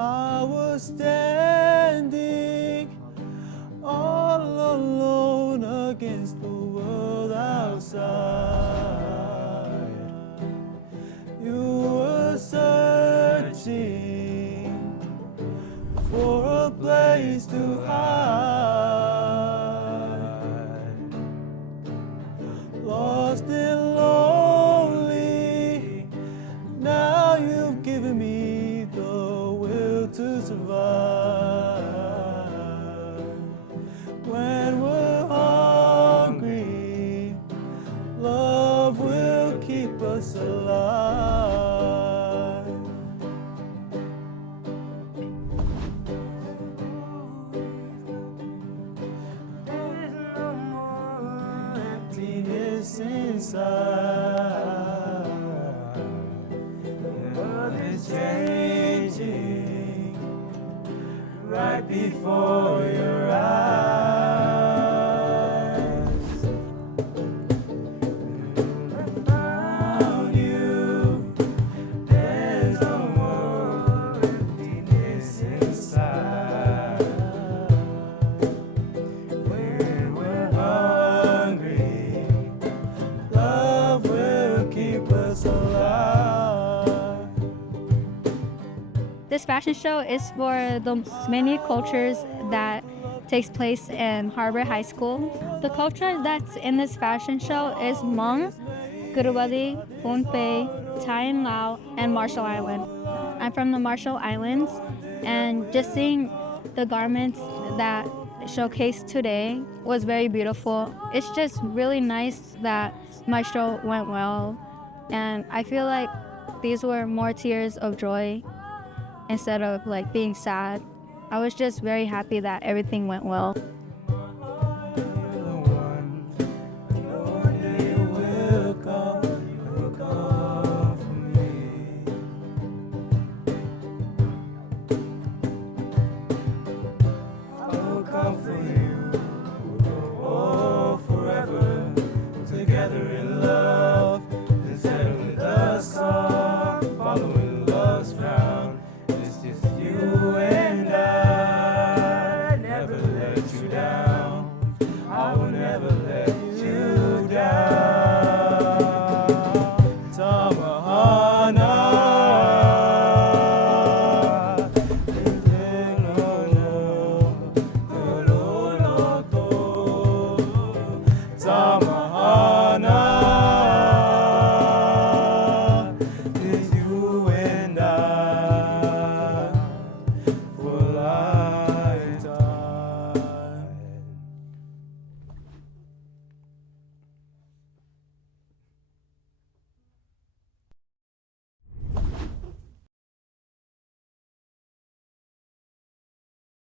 I was standing all alone against the world outside. You were searching for a place to hide, lost and lonely. Now you've given me the will to survive. When we're hungry, love will keep us alive. There's no more emptiness inside. The world is changing right before your eyes. I found you. There's no more emptiness inside. When we're hungry, love will keep us alive. This fashion show is for the many cultures that takes place in HAR-BER High School. The culture that's in this fashion show is Hmong, Gurubali, Pohnpei, Thai and Lao, and Marshall Island. I'm from the Marshall Islands, and just seeing the garments that showcased today was very beautiful. It's just really nice that my show went well, and I feel like these were more tears of joy instead of like being sad. I was just very happy that everything went well.